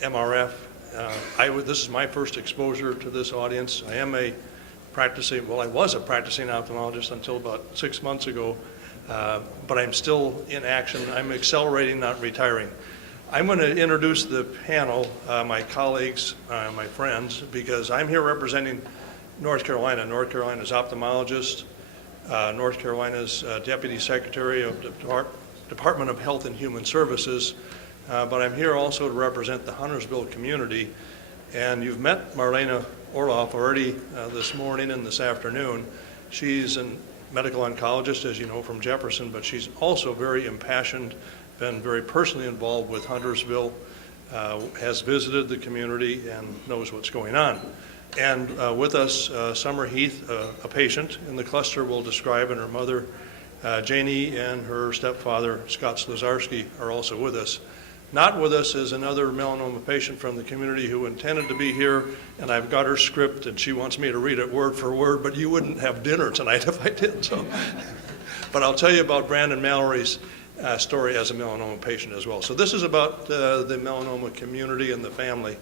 MRF. This is my first exposure to this audience. I am a practicing, well, I was a practicing ophthalmologist until about 6 months ago, but I'm still in action. I'm accelerating, not retiring. I'm going to introduce the panel, my colleagues, my friends, because I'm here representing North Carolina. North Carolina's ophthalmologist, North Carolina's Deputy Secretary of the Department of Health and Human Services, but I'm here also to represent the Huntersville community. And you've met Marlana Orloff already this morning and this afternoon. She's a medical oncologist, as you know, from Jefferson, but she's also very impassioned, been very personally involved with Huntersville, has visited the community and knows what's going on. And with us, Summer Heath, a patient in the cluster will describe, and her mother, Janie, and her stepfather, Scott Slazarski, are also with us. Not with us is another melanoma patient from the community who intended to be here, and I've got her script, and she wants me to read it word for word, but you wouldn't have dinner tonight if I did. So. But I'll tell you about Brandon Mallory's story as a melanoma patient as well. So this is about the melanoma community and the family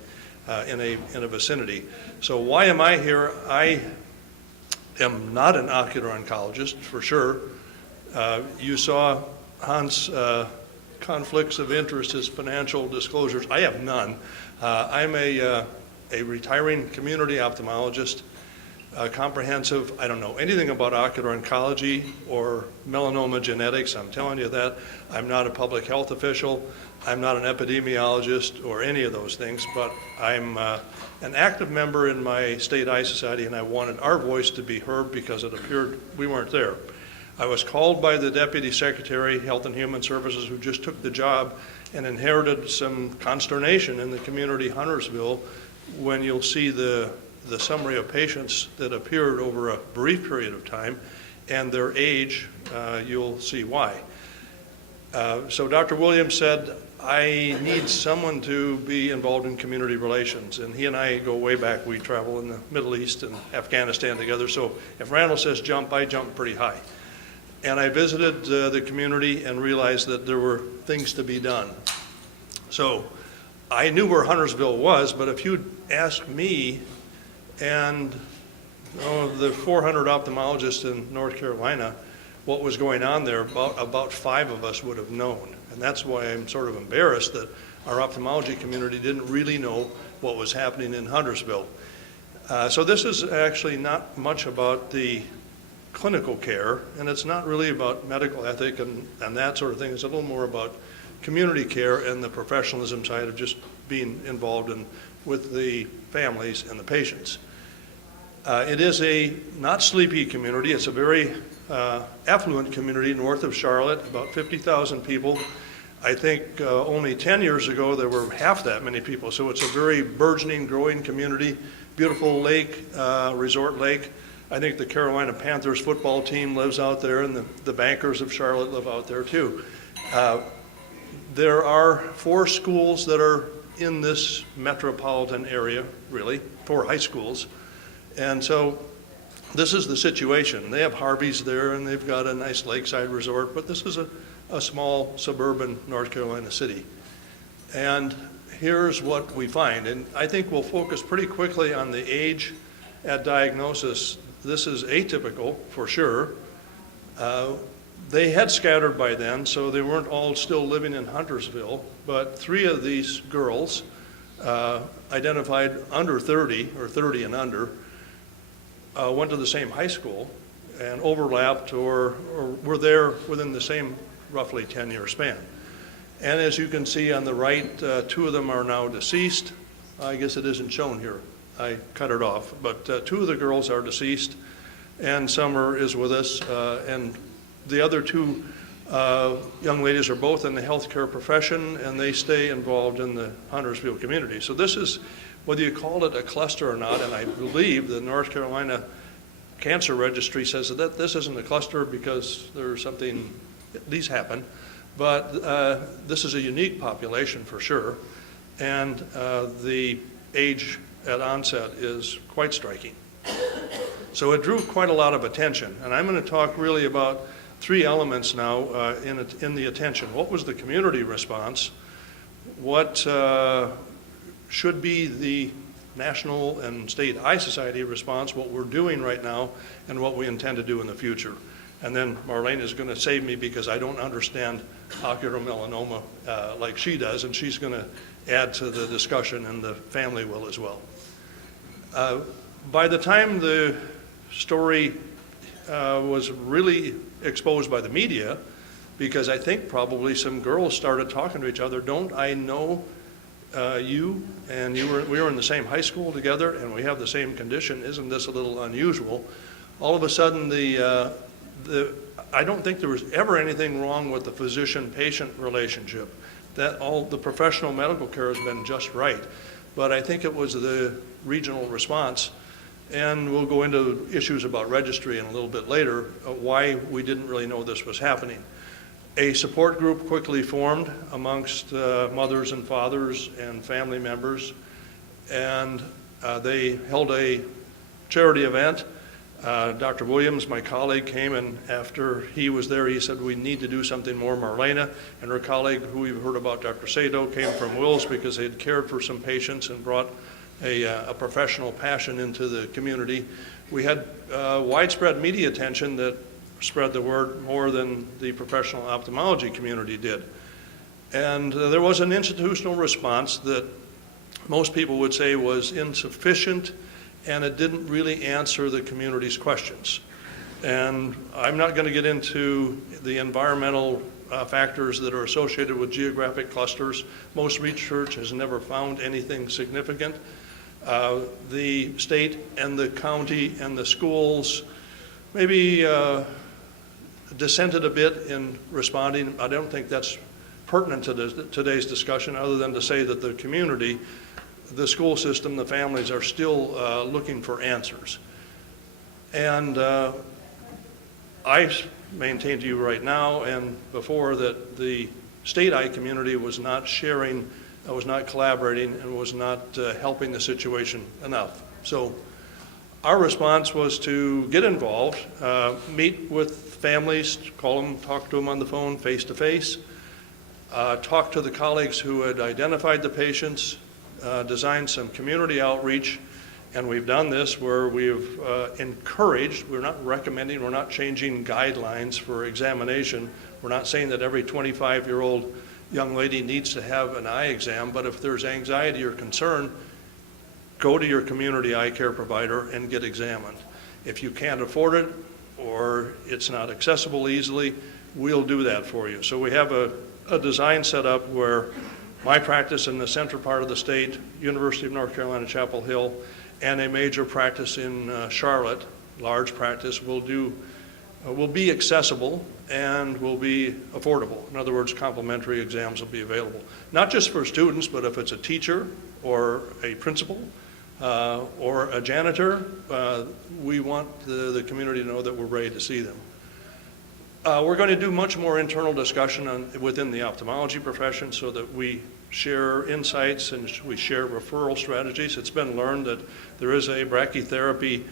in a vicinity. So why am I here? I am not an ocular oncologist, for sure. You saw Hans' conflicts of interest, his financial disclosures. I have none. I'm a retiring community ophthalmologist, comprehensive. I don't know anything about ocular oncology or melanoma genetics. I'm telling you that. I'm not a public health official. I'm not an epidemiologist or any of those things, but I'm an active member in my state eye society, and I wanted our voice to be heard because it appeared we weren't there. I was called by the Deputy Secretary, Health and Human Services, who just took the job and inherited some consternation in the community Huntersville when you'll see the summary of patients that appeared over a brief period of time and their age, you'll see why. So Dr. Williams said, I need someone to be involved in community relations, and he and I go way back. We travel in the Middle East and Afghanistan together, so if Randall says jump, I jump pretty high. And I visited the community and realized that there were things to be done. So I knew where Huntersville was, but if you'd asked me and the 400 ophthalmologists in North Carolina what was going on there, about 5 of us would have known. And that's why I'm sort of embarrassed that our ophthalmology community didn't really know what was happening in Huntersville. So this is actually not much about the clinical care, and it's not really about medical ethic and that sort of thing. It's a little more about community care and the professionalism side of just being involved with the families and the patients. It is a not sleepy community. It's a very affluent community north of Charlotte, about 50,000 people. I think only 10 years ago there were half that many people, so it's a very burgeoning, growing community. Beautiful lake, resort lake. I think the Carolina Panthers football team lives out there, and the bankers of Charlotte live out there too. There are 4 schools that are in this metropolitan area, really, 4 high schools. And so this is the situation. They have Harvey's there, and they've got a nice lakeside resort, but this is a small suburban North Carolina city. And here's what we find, and I think we'll focus pretty quickly on the age at diagnosis. This is atypical, for sure. They had scattered by then, so they weren't all still living in Huntersville, but 3 of these girls, identified under 30, or 30 and under, went to the same high school and overlapped or were there within the same roughly 10-year span. And as you can see on the right, 2 of them are now deceased. I guess it isn't shown here. I cut it off, but 2 of the girls are deceased, and Summer is with us, and the other 2 young ladies are both in the healthcare profession, and they stay involved in the Huntersville community. So this is, whether you call it a cluster or not, and I believe the North Carolina Cancer Registry says that this isn't a cluster because there's something, these happen, but this is a unique population for sure, and the age at onset is quite striking. So it drew quite a lot of attention, and I'm going to talk really about 3 elements now in the attention. What was the community response? What should be the national and state eye society response, what we're doing right now, and what we intend to do in the future. And then Marlana is going to save me because I don't understand ocular melanoma like she does, and she's going to add to the discussion, and the family will as well. By the time the story was really exposed by the media, because I think probably some girls started talking to each other, don't I know you, and we were in the same high school together, and we have the same condition, isn't this a little unusual? All of a sudden, I don't think there was ever anything wrong with the physician-patient relationship. That all the professional medical care has been just right. But I think it was the regional response, and we'll go into issues about registry in a little bit later, why we didn't really know this was happening. A support group quickly formed amongst mothers and fathers and family members, and they held a charity event. Dr. Williams, my colleague, came, and after he was there, he said, we need to do something more. Marlana and her colleague, who we've heard about, Dr. Sato, came from Wills because they had cared for some patients and brought a professional passion into the community. We had widespread media attention that spread the word more than the professional ophthalmology community did. And there was an institutional response that most people would say was insufficient, and it didn't really answer the community's questions. And I'm not going to get into the environmental factors that are associated with geographic clusters. Most research has never found anything significant. The state and the county and the schools maybe dissented a bit in responding. I don't think that's pertinent to today's discussion, other than to say that the community, the school system, the families are still looking for answers. And I maintain to you right now and before that the state eye community was not sharing, was not collaborating, and was not helping the situation enough. So our response was to get involved, meet with families, call them, talk to them on the phone face to face, talk to the colleagues who had identified the patients, designed some community outreach, and we've done this where we've encouraged, we're not recommending, we're not changing guidelines for examination. We're not saying that every 25-year-old young lady needs to have an eye exam, but if there's anxiety or concern, go to your community eye care provider and get examined. If you can't afford it or it's not accessible easily, we'll do that for you. So we have a design set up where my practice in the central part of the state, University of North Carolina, Chapel Hill, and a major practice in Charlotte, large practice, will be accessible and will be affordable. In other words, complimentary exams will be available. Not just for students, but if it's a teacher or a principal or a janitor, we want the community to know that we're ready to see them. We're going to do much more internal discussion within the ophthalmology profession so that we share insights and we share referral strategies. It's been learned that there is a brachytherapy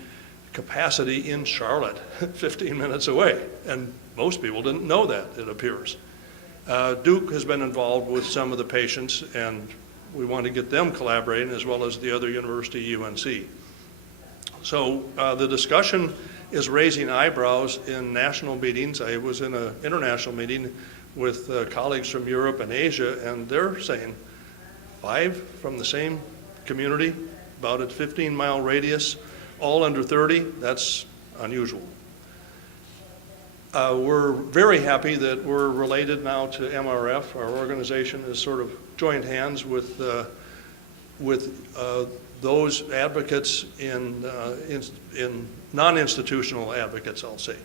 capacity in Charlotte, 15 minutes away, and most people didn't know that, it appears. Duke has been involved with some of the patients, and we want to get them collaborating as well as the other university, UNC. So the discussion is raising eyebrows in national meetings. I was in an international meeting with colleagues from Europe and Asia, and they're saying 5 from the same community, about a 15-mile radius, all under 30, that's unusual. We're very happy that we're related now to MRF. Our organization has sort of joined hands with those advocates in non-institutional advocates, I'll say.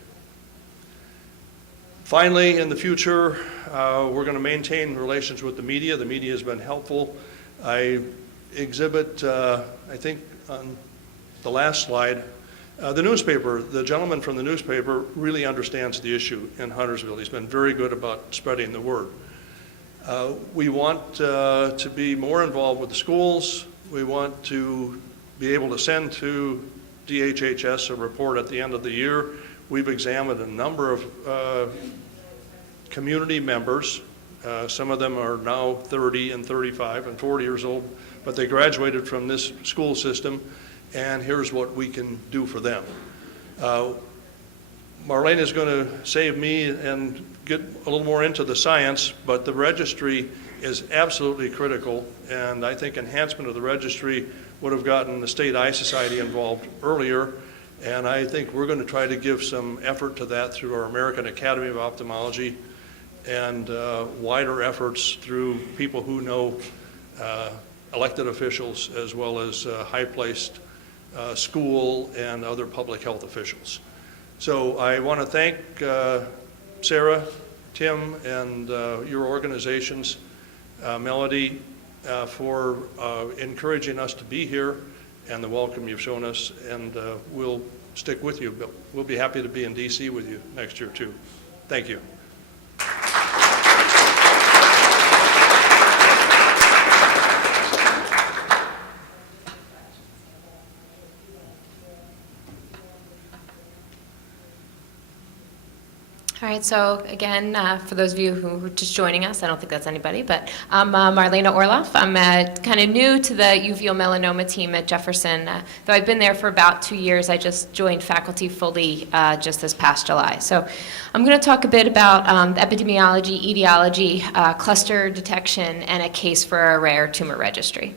Finally, in the future, we're going to maintain relations with the media. The media has been helpful. I exhibit, I think on the last slide, the newspaper, the gentleman from the newspaper really understands the issue in Huntersville. He's been very good about spreading the word. We want to be more involved with the schools. We want to be able to send to DHHS a report at the end of the year. We've examined a number of community members. Some of them are now 30 and 35 and 40 years old. but they graduated from this school system, and here's what we can do for them. Marlana is going to save me and get a little more into the science, but the registry is absolutely critical, and I think enhancement of the registry would have gotten the State Eye Society involved earlier, and I think we're going to try to give some effort to that through our American Academy of Ophthalmology and wider efforts through people who know elected officials as well as high-placed school and other public health officials. So I want to thank Sarah, Tim, and your organizations, Melody, for encouraging us to be here and the welcome you've shown us, and we'll stick with you, but we'll be happy to be in DC with you next year too. Thank you. All right, so again, for those of you who are just joining us, I don't think that's anybody, but I'm Marlana Orloff. I'm kind of new to the uveal melanoma team at Jefferson. Though I've been there for about 2 years, I just joined faculty fully just this past July. So I'm going to talk a bit about epidemiology, etiology, cluster detection, and a case for a rare tumor registry.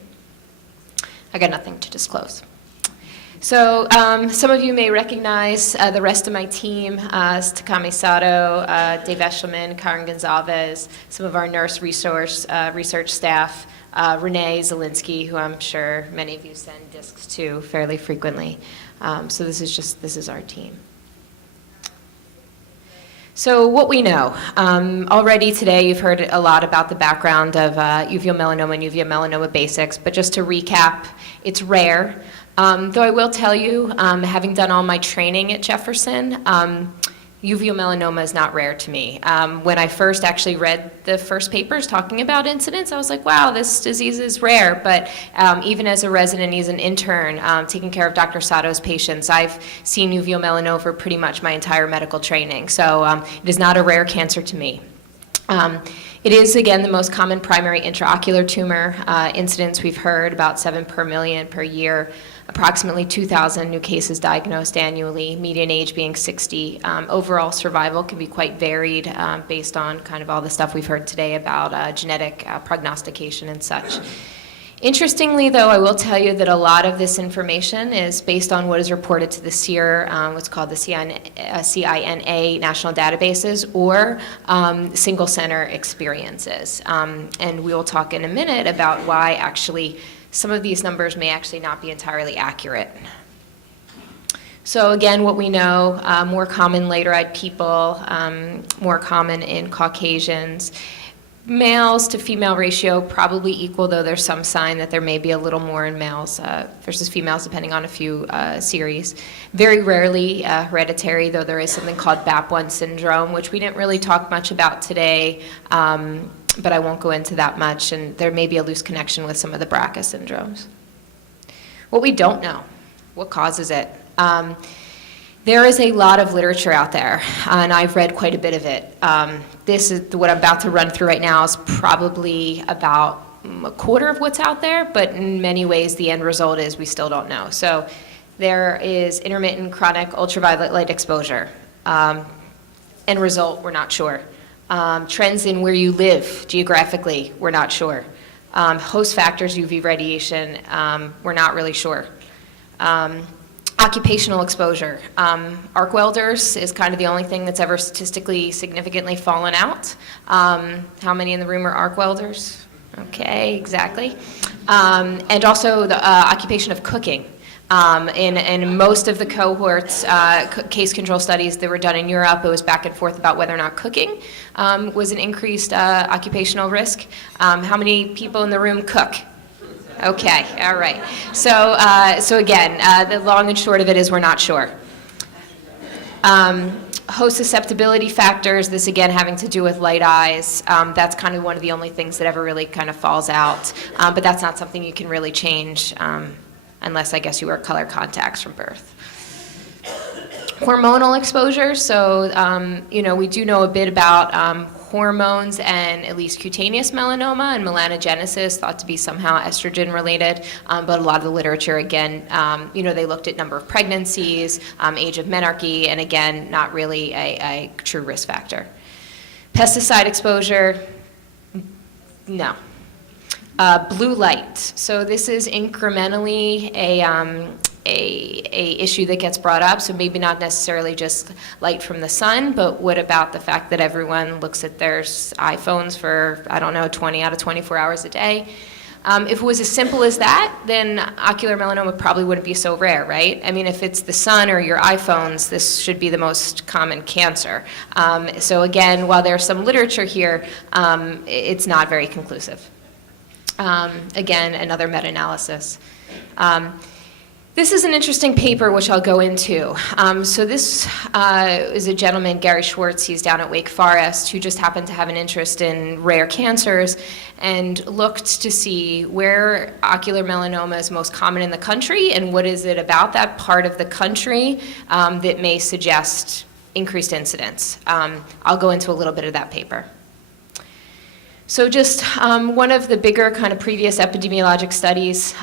I got nothing to disclose. So some of you may recognize the rest of my team, Takami Sato, Dave Eshelman, Karen Gonzalez, some of our nurse research staff, Renee Zielinski, who I'm sure many of you send discs to fairly frequently. So this is our team. So what we know, already today you've heard a lot about the background of uveal melanoma and uveal melanoma basics, but just to recap, it's rare. Though I will tell you, having done all my training at Jefferson, uveal melanoma is not rare to me. When I first actually read the first papers talking about incidence, I was like, wow, this disease is rare. But even as a resident, as an intern, taking care of Dr. Sato's patients, I've seen uveal melanoma for pretty much my entire medical training. So it is not a rare cancer to me. It is, again, the most common primary intraocular tumor. Incidence we've heard about 7 per million per year. Approximately 2,000 new cases diagnosed annually, median age being 60. Overall survival can be quite varied based on kind of all the stuff we've heard today about genetic prognostication and such. Interestingly, though, I will tell you that a lot of this information is based on what is reported to the SEER, what's called the CINA national databases, or single center experiences. And we will talk in a minute about why actually some of these numbers may actually not be entirely accurate. So again, what we know, more common later-eyed people, more common in Caucasians. Males to female ratio probably equal, though there's some sign that there may be a little more in males versus females, depending on a few series. Very rarely hereditary, though there is something called BAP1 syndrome, which we didn't really talk much about today. But I won't go into that much, and there may be a loose connection with some of the BRCA syndromes. What we don't know, what causes it? There is a lot of literature out there, and I've read quite a bit of it. This is what I'm about to run through right now is probably about a quarter of what's out there, but in many ways the end result is we still don't know. So there is intermittent chronic ultraviolet light exposure. End result, we're not sure. Trends in where you live geographically, we're not sure. Host factors, UV radiation, we're not really sure. Occupational exposure. Arc welders is kind of the only thing that's ever statistically significantly fallen out. How many in the room are arc welders? Okay, exactly. And also the occupation of cooking. In most of the cohorts, case control studies that were done in Europe, it was back and forth about whether or not cooking was an increased occupational risk. How many people in the room cook? Okay, all right. So, so again, the long and short of it is we're not sure. Host susceptibility factors, this again having to do with light eyes. That's kind of one of the only things that ever really kind of falls out. But that's not something you can really change unless I guess you wear color contacts from birth. Hormonal exposure, so you know, we do know a bit about hormones and at least cutaneous melanoma, and melanogenesis thought to be somehow estrogen related, but a lot of the literature, again, they looked at number of pregnancies, age of menarche, and again, not really a true risk factor. Pesticide exposure, no. Blue light. So this is incrementally a issue that gets brought up. So maybe not necessarily just light from the sun, but what about the fact that everyone looks at their iPhones for, 20 out of 24 hours a day? If it was as simple as that, then ocular melanoma probably wouldn't be so rare, right? I mean, if it's the sun or your iPhones, this should be the most common cancer. So again, while there's some literature here, it's not very conclusive. Again, another meta-analysis. This is an interesting paper, which I'll go into. So this is a gentleman, Gary Schwartz, he's down at Wake Forest, who just happened to have an interest in rare cancers and looked to see where ocular melanoma is most common in the country and what is it about that part of the country that may suggest increased incidence. I'll go into a little bit of that paper. So just one of the bigger kind of previous epidemiologic studies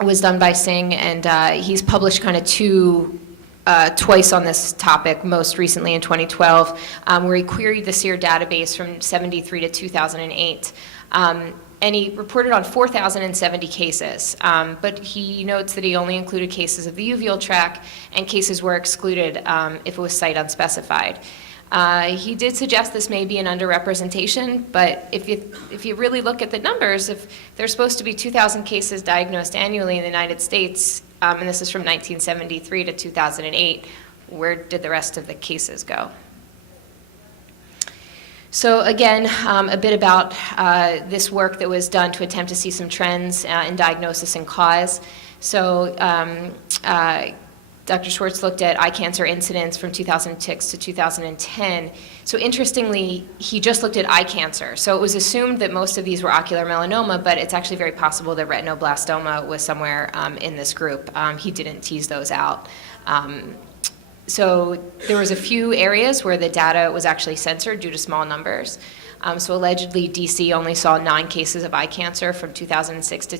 was done by Singh, and he's published kind of twice on this topic, most recently in 2012, where he queried the SEER database from 73 to 2008. And he reported on 4,070 cases, but he notes that he only included cases of the uveal tract, and cases were excluded if it was site unspecified. He did suggest this may be an underrepresentation, but if you really look at the numbers, if there's supposed to be 2,000 cases diagnosed annually in the United States, and this is from 1973 to 2008, where did the rest of the cases go? So again, a bit about this work that was done to attempt to see some trends in diagnosis and cause. So Dr. Schwartz looked at eye cancer incidence from 2006 to 2010. So interestingly, he just looked at eye cancer. So it was assumed that most of these were ocular melanoma, but it's actually very possible that retinoblastoma was somewhere in this group. He didn't tease those out. So there was a few areas where the data was actually censored due to small numbers. So allegedly, DC only saw 9 cases of eye cancer from 2006 to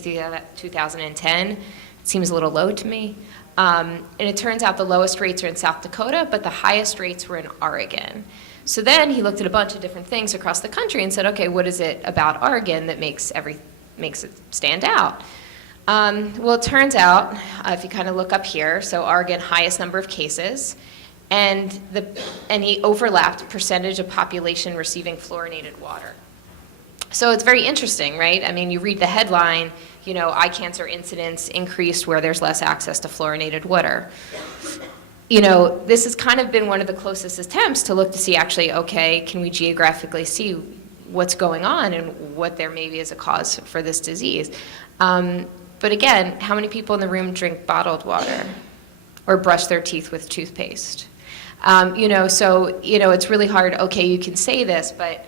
2010. It seems a little low to me. And it turns out the lowest rates are in South Dakota, but the highest rates were in Oregon. So then he looked at a bunch of different things across the country and said, okay, what is it about Oregon that makes it stand out? Well, it turns out, if you kind of look up here, so Oregon, highest number of cases, and he overlapped percentage of population receiving fluorinated water. So it's very interesting, right? I mean, you read the headline, eye cancer incidence increased where there's less access to fluorinated water. This has kind of been one of the closest attempts to look to see actually, okay, can we geographically see what's going on and what there maybe is a cause for this disease? But again, how many people in the room drink bottled water or brush their teeth with toothpaste? So it's really hard, okay, you can say this, but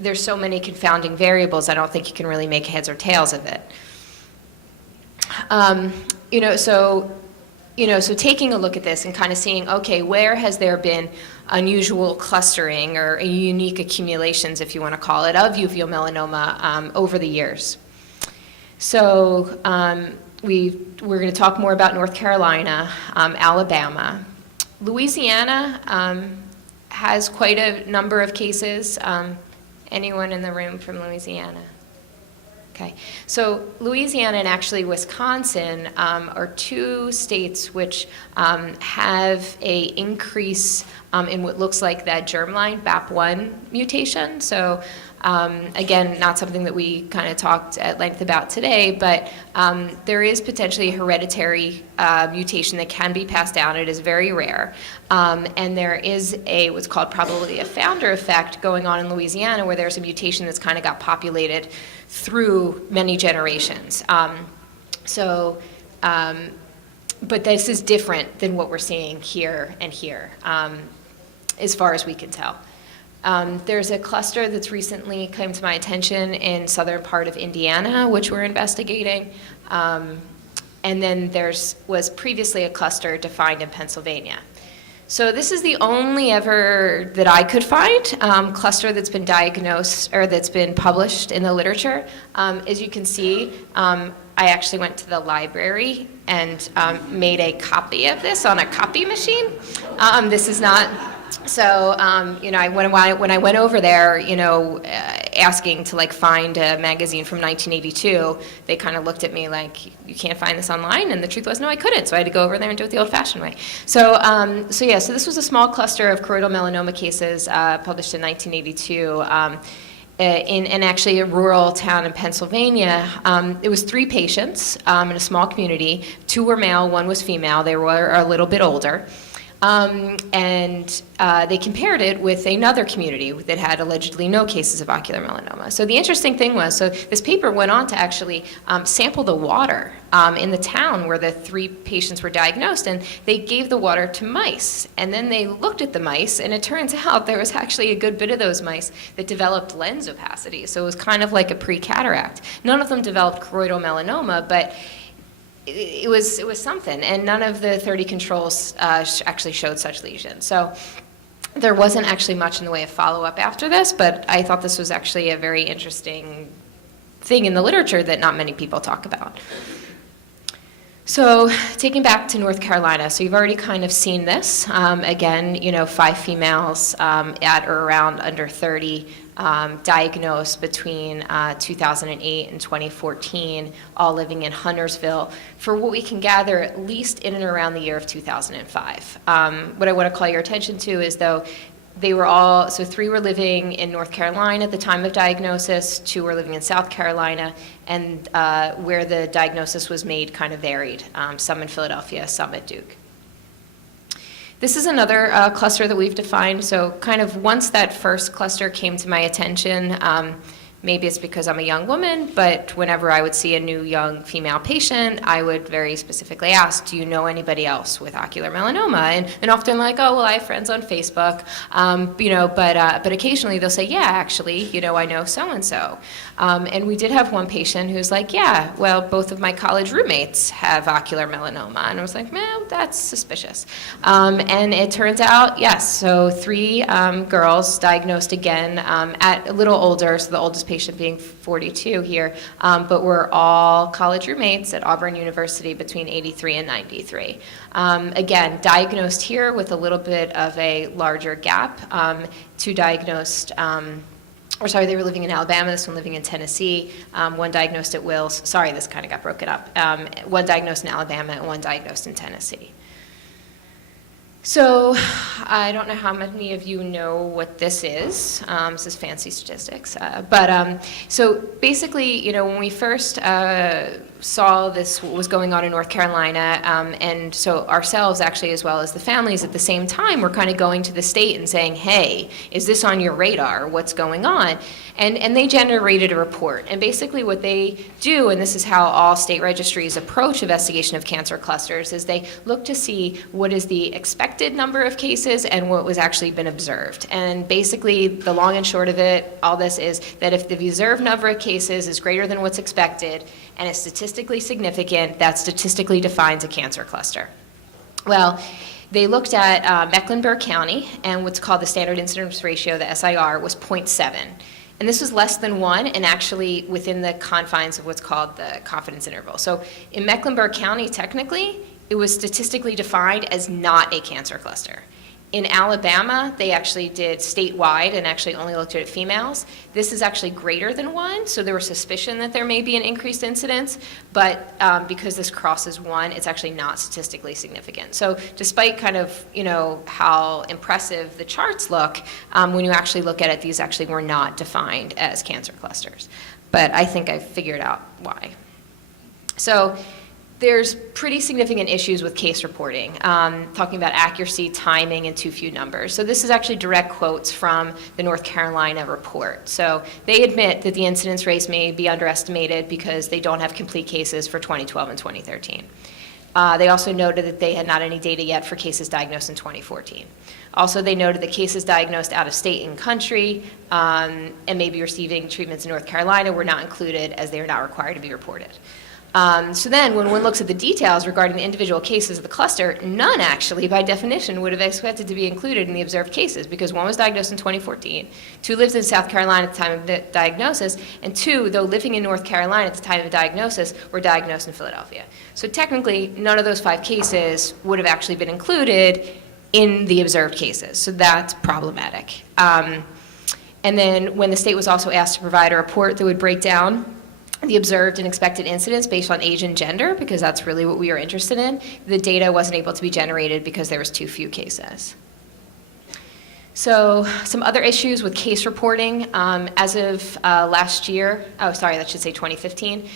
there's so many confounding variables, I don't think you can really make heads or tails of it. So taking a look at this and kind of seeing, okay, where has there been unusual clustering or unique accumulations, if you want to call it, of uveal melanoma over the years. So we're going to talk more about North Carolina, Alabama. Louisiana has quite a number of cases. Anyone in the room from Louisiana? Okay, so Louisiana and actually Wisconsin are 2 states which have a increase in what looks like that germline BAP1 mutation. So again, not something that we kind of talked at length about today, but there is potentially a hereditary mutation that can be passed down. It is very rare. And there is what's called probably a founder effect going on in Louisiana, where there's a mutation that's kind of got populated through many generations. But this is different than what we're seeing here and here, as far as we can tell. There's a cluster that's recently come to my attention in southern part of Indiana, which we're investigating. And then was previously a cluster defined in Pennsylvania. So this is the only ever that I could find cluster that's been diagnosed or that's been published in the literature. As you can see, I actually went to the library and made a copy of this on a copy machine. This is not. So, you know, when I went over there, you know, asking to like find a magazine from 1982, they kind of looked at me like, you can't find this online? And the truth was, no, I couldn't. So I had to go over there and do it the old-fashioned way. So, so this was a small cluster of choroidal melanoma cases published in 1982. In actually a rural town in Pennsylvania. It was 3 patients in a small community. 2 were male, 1 was female. They were a little bit older. And they compared it with another community that had allegedly no cases of ocular melanoma. So the interesting thing was, so this paper went on to actually sample the water in the town where the 3 patients were diagnosed, and they gave the water to mice. And then they looked at the mice, and it turns out there was actually a good bit of those mice that developed lens opacity. So it was kind of like a pre-cataract. None of them developed choroidal melanoma, but it was something, and none of the 30 controls actually showed such lesions. So there wasn't actually much in the way of follow-up after this, but I thought this was actually a very interesting thing in the literature that not many people talk about. So taking back to North Carolina, so you've already kind of seen this. Again, you know, 5 females at or around under 30 diagnosed between 2008 and 2014, all living in Huntersville, for what we can gather at least in and around the year of 2005. What I want to call your attention to is, though, they were all, so 3 were living in North Carolina at the time of diagnosis, 2 were living in South Carolina, and where the diagnosis was made kind of varied, some in Philadelphia, some at Duke. This is another cluster that we've defined. So kind of once that first cluster came to my attention, maybe it's because I'm a young woman, but whenever I would see a new young female patient, I would very specifically ask, do you know anybody else with ocular melanoma? And often like, oh, well, I have friends on Facebook, you know, but occasionally they'll say, yeah, actually, you know, I know so-and-so. And we did have one patient who's like, yeah, well, both of my college roommates have ocular melanoma. And I was like, well, that's suspicious. And it turns out, yes, so 3 girls diagnosed again at a little older, so the oldest patient being 42 here, but we're all college roommates at Auburn University between 83 and 93. Again, diagnosed here with a little bit of a larger gap. 2 diagnosed, or sorry, they were living in Alabama, this one living in Tennessee, 1 diagnosed at Wills. Sorry, this kind of got broken up. 1 diagnosed in Alabama and 1 diagnosed in Tennessee. So I don't know how many of you know what this is. This is fancy statistics. So basically, you know, when we first saw this, what was going on in North Carolina, and so ourselves actually, as well as the families at the same time, were kind of going to the state and saying, hey, is this on your radar? What's going on? And they generated a report. And basically what they do, and this is how all state registries approach investigation of cancer clusters, is they look to see what is the expected number of cases and what was actually been observed. And basically the long and short of it, all this is that if the observed number of cases is greater than what's expected and is statistically significant, that statistically defines a cancer cluster. Well, they looked at Mecklenburg County, and what's called the standard incidence ratio, the SIR, was 0.7. And this was less than 1 and actually within the confines of what's called the confidence interval. So in Mecklenburg County, technically, it was statistically defined as not a cancer cluster. In Alabama, they actually did statewide and actually only looked at females. This is actually greater than 1, so there was suspicion that there may be an increased incidence, but because this crosses 1, it's actually not statistically significant. So despite kind of, you know, how impressive the charts look, when you actually look at it, these actually were not defined as cancer clusters. But I think I figured out why. So there's pretty significant issues with case reporting, talking about accuracy, timing, and too few numbers. So this is actually direct quotes from the North Carolina report. So they admit that the incidence rates may be underestimated because they don't have complete cases for 2012 and 2013. They also noted that they had not any data yet for cases diagnosed in 2014. Also, they noted that cases diagnosed out of state and country and maybe receiving treatments in North Carolina were not included as they are not required to be reported. So then when one looks at the details regarding the individual cases of the cluster, none actually, by definition, would have expected to be included in the observed cases because one was diagnosed in 2014, 2 lived in South Carolina at the time of the diagnosis, and 2, though living in North Carolina at the time of diagnosis, were diagnosed in Philadelphia. So technically, none of those 5 cases would have actually been included in the observed cases. So that's problematic. And then when the state was also asked to provide a report that would break down the observed and expected incidents based on age and gender, because that's really what we are interested in, the data wasn't able to be generated because there was too few cases. So some other issues with case reporting. As of last year, oh sorry, that should say 2015,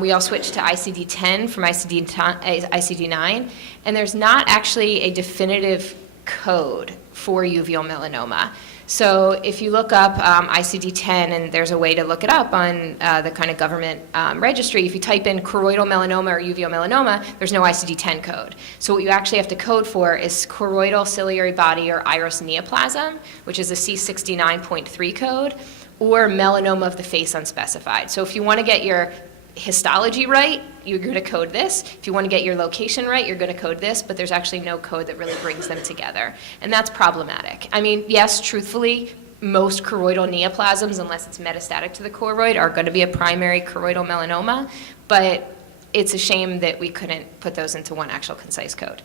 we all switched to ICD-10 from ICD-9, and there's not actually a definitive code for uveal melanoma. So if you look up ICD-10, and there's a way to look it up on the kind of government registry, if you type in choroidal melanoma or uveal melanoma, there's no ICD-10 code. So what you actually have to code for is choroidal ciliary body or iris neoplasm, which is a C69.3 code, or melanoma of the face unspecified. So if you want to get your histology right, you're going to code this. If you want to get your location right, you're going to code this, but there's actually no code that really brings them together. And that's problematic. I mean, yes, truthfully, most choroidal neoplasms, unless it's metastatic to the choroid, are going to be a primary choroidal melanoma, but it's a shame that we couldn't put those into one actual concise code.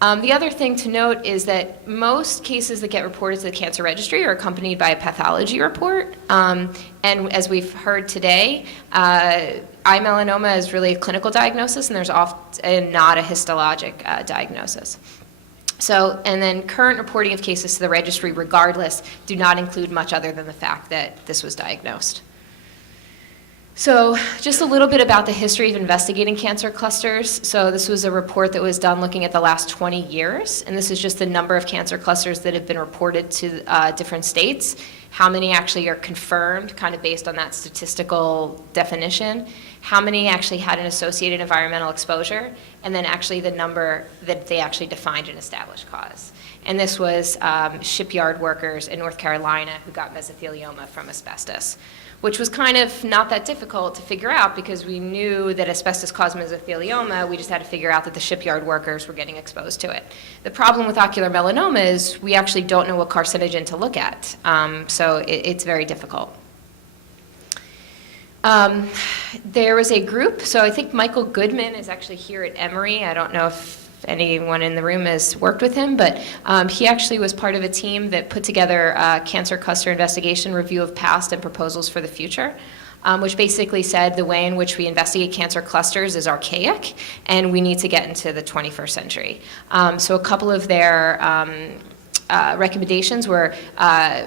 The other thing to note is that most cases that get reported to the cancer registry are accompanied by a pathology report. And as we've heard today, eye melanoma is really a clinical diagnosis, and there's often not a histologic diagnosis. So, and then current reporting of cases to the registry, regardless, do not include much other than the fact that this was diagnosed. So just a little bit about the history of investigating cancer clusters. So this was a report that was done looking at the last 20 years, and this is just the number of cancer clusters that have been reported to different states, how many actually are confirmed, kind of based on that statistical definition, how many actually had an associated environmental exposure, and then actually the number that they actually defined an established cause. And this was shipyard workers in North Carolina who got mesothelioma from asbestos, which was kind of not that difficult to figure out because we knew that asbestos caused mesothelioma. We just had to figure out that the shipyard workers were getting exposed to it. The problem with ocular melanoma is we actually don't know what carcinogen to look at, so it's very difficult. There was a group, so I think Michael Goodman is actually here at Emory. I don't know if anyone in the room has worked with him, but he actually was part of a team that put together a cancer cluster investigation review of past and proposals for the future, which basically said the way in which we investigate cancer clusters is archaic, and we need to get into the 21st century. So a couple of their recommendations were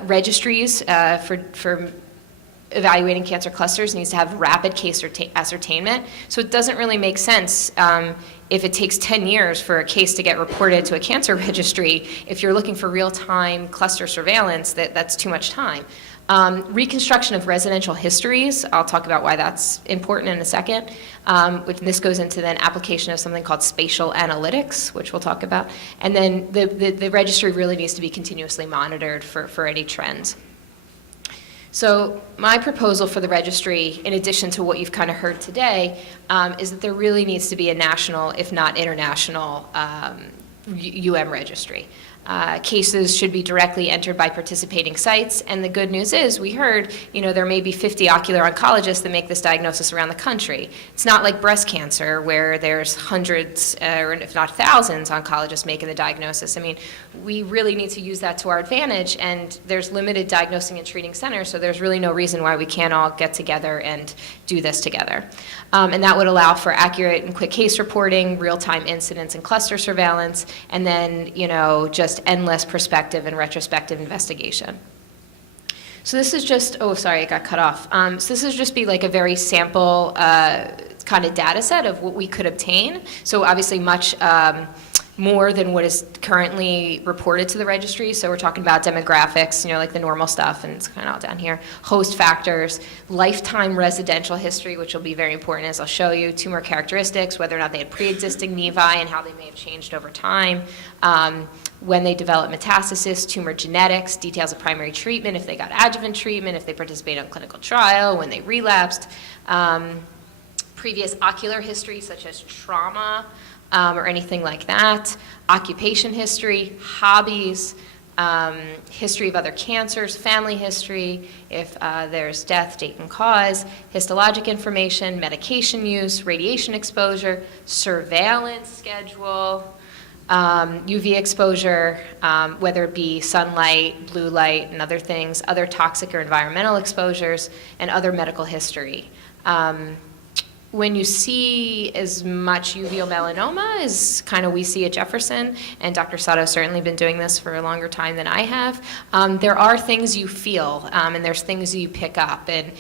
registries for evaluating cancer clusters needs to have rapid case ascertainment. So it doesn't really make sense if it takes 10 years for a case to get reported to a cancer registry. If you're looking for real-time cluster surveillance, that's too much time. Reconstruction of residential histories, I'll talk about why that's important in a second. This goes into then application of something called spatial analytics, which we'll talk about. And then the registry really needs to be continuously monitored for any trends. So my proposal for the registry, in addition to what you've kind of heard today, is that there really needs to be a national, if not international, UM registry. Cases should be directly entered by participating sites, and the good news is we heard, there may be 50 ocular oncologists that make this diagnosis around the country. It's not like breast cancer where there's hundreds, or if not thousands, oncologists making the diagnosis. I mean, we really need to use that to our advantage, and there's limited diagnosing and treating centers, so there's really no reason why we can't all get together and do this together. And that would allow for accurate and quick case reporting, real-time incidents and cluster surveillance, and then, just endless prospective and retrospective investigation. So this is just, oh, sorry, it got cut off. So this is just be like a very sample kind of data set of what we could obtain. So obviously much more than what is currently reported to the registry. So we're talking about demographics, like the normal stuff, and it's kind of all down here. Host factors, lifetime residential history, which will be very important as I'll show you, tumor characteristics, whether or not they had pre-existing nevi and how they may have changed over time, when they develop metastasis, tumor genetics, details of primary treatment, if they got adjuvant treatment, if they participated in a clinical trial, when they relapsed, previous ocular history, such as trauma or anything like that, occupation history, hobbies, history of other cancers, family history, if there's death, date and cause, histologic information, medication use, radiation exposure, surveillance schedule, UV exposure, whether it be sunlight, blue light, and other things, other toxic or environmental exposures, and other medical history. When you see as much uveal melanoma as kind of we see at Jefferson, and Dr. Sato's certainly been doing this for a longer time than I have, there are things you feel, and there's things you pick up. And,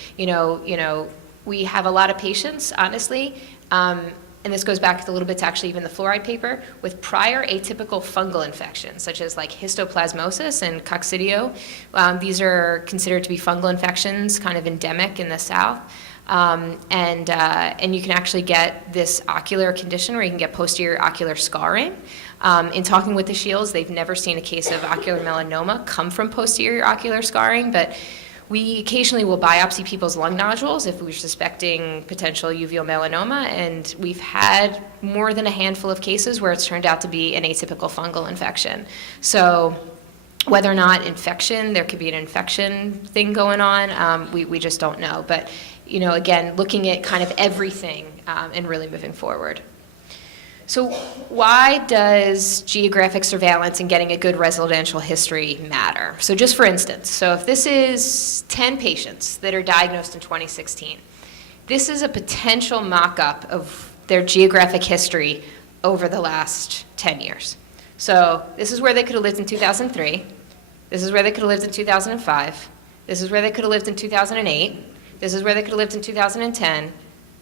we have a lot of patients, honestly, and this goes back a little bit to actually even the fluoride paper, with prior atypical fungal infections, such as like histoplasmosis and coccidio. These are considered to be fungal infections, kind of endemic in the South. And you can actually get this ocular condition where you can get posterior ocular scarring. In talking with the Shields, they've never seen a case of ocular melanoma come from posterior ocular scarring, but we occasionally will biopsy people's lung nodules if we're suspecting potential uveal melanoma, and we've had more than a handful of cases where it's turned out to be an atypical fungal infection. So whether or not infection, there could be an infection thing going on, we just don't know. But again, looking at kind of everything and really moving forward. So why does geographic surveillance and getting a good residential history matter? So just for instance, so if this is 10 patients that are diagnosed in 2016, this is a potential mock-up of their geographic history over the last 10 years. So this is where they could have lived in 2003. This is where they could have lived in 2005. This is where they could have lived in 2008. This is where they could have lived in 2010,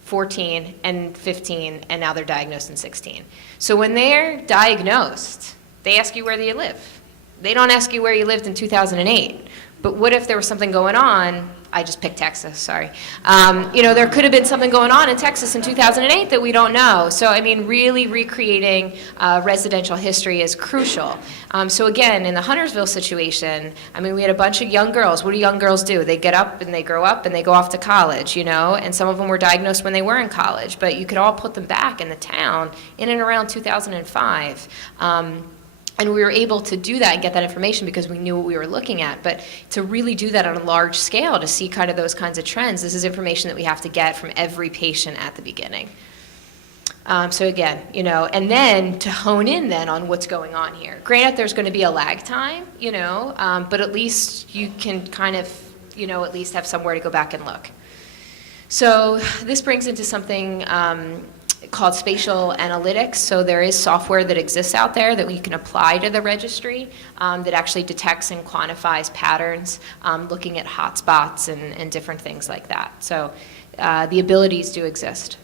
14, and 15, and now they're diagnosed in 16. So when they're diagnosed, they ask you where do you live. They don't ask you where you lived in 2008. But what if there was something going on? I just picked Texas, sorry. There could have been something going on in Texas in 2008 that we don't know. So, really recreating residential history is crucial. So again, in the Huntersville situation, we had a bunch of young girls. What do young girls do? They get up and they grow up and they go off to college, and some of them were diagnosed when they were in college, but you could all put them back in the town in and around 2005. And we were able to do that and get that information because we knew what we were looking at. But to really do that on a large scale, to see kind of those kinds of trends, this is information that we have to get from every patient at the beginning. So again, and then to hone in then on what's going on here. Granted, there's going to be a lag time, but at least you can kind of, at least have somewhere to go back and look. So this brings into something called spatial analytics. So there is software that exists out there that we can apply to the registry that actually detects and quantifies patterns, looking at hotspots and different things like that. So the abilities do exist.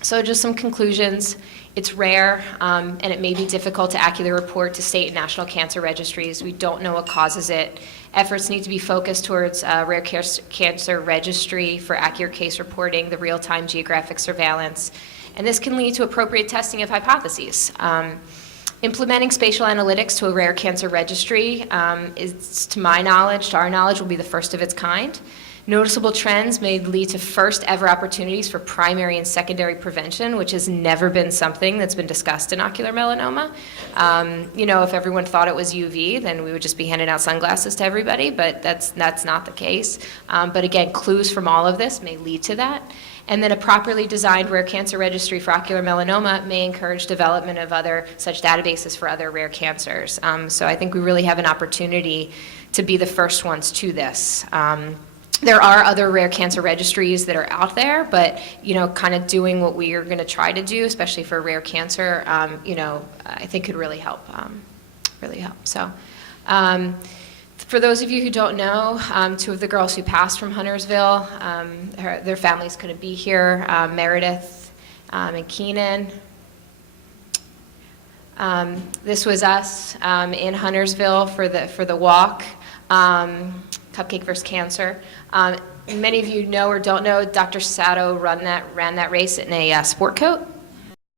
So just some conclusions. It's rare, and it may be difficult to accurately report to state and national cancer registries. We don't know what causes it. Efforts need to be focused towards rare cancer registry for accurate case reporting, the real-time geographic surveillance, and this can lead to appropriate testing of hypotheses. Implementing spatial analytics to a rare cancer registry is, to my knowledge, to our knowledge, will be the first of its kind. Noticeable trends may lead to first ever opportunities for primary and secondary prevention, which has never been something that's been discussed in ocular melanoma. If everyone thought it was UV, then we would just be handing out sunglasses to everybody, but that's not the case. But again, clues from all of this may lead to that. And then a properly designed rare cancer registry for ocular melanoma may encourage development of other such databases for other rare cancers. So I think we really have an opportunity to be the first ones to this. There are other rare cancer registries that are out there, but kind of doing what we are going to try to do, especially for rare cancer, I think could really help. So, for those of you who don't know, two of the girls who passed from Huntersville, their families couldn't be here, Meredith and Keenan. This was us in Huntersville for the walk. Cupcake vs. Cancer. Many of you know or don't know, Dr. Sato ran that race in a sport coat.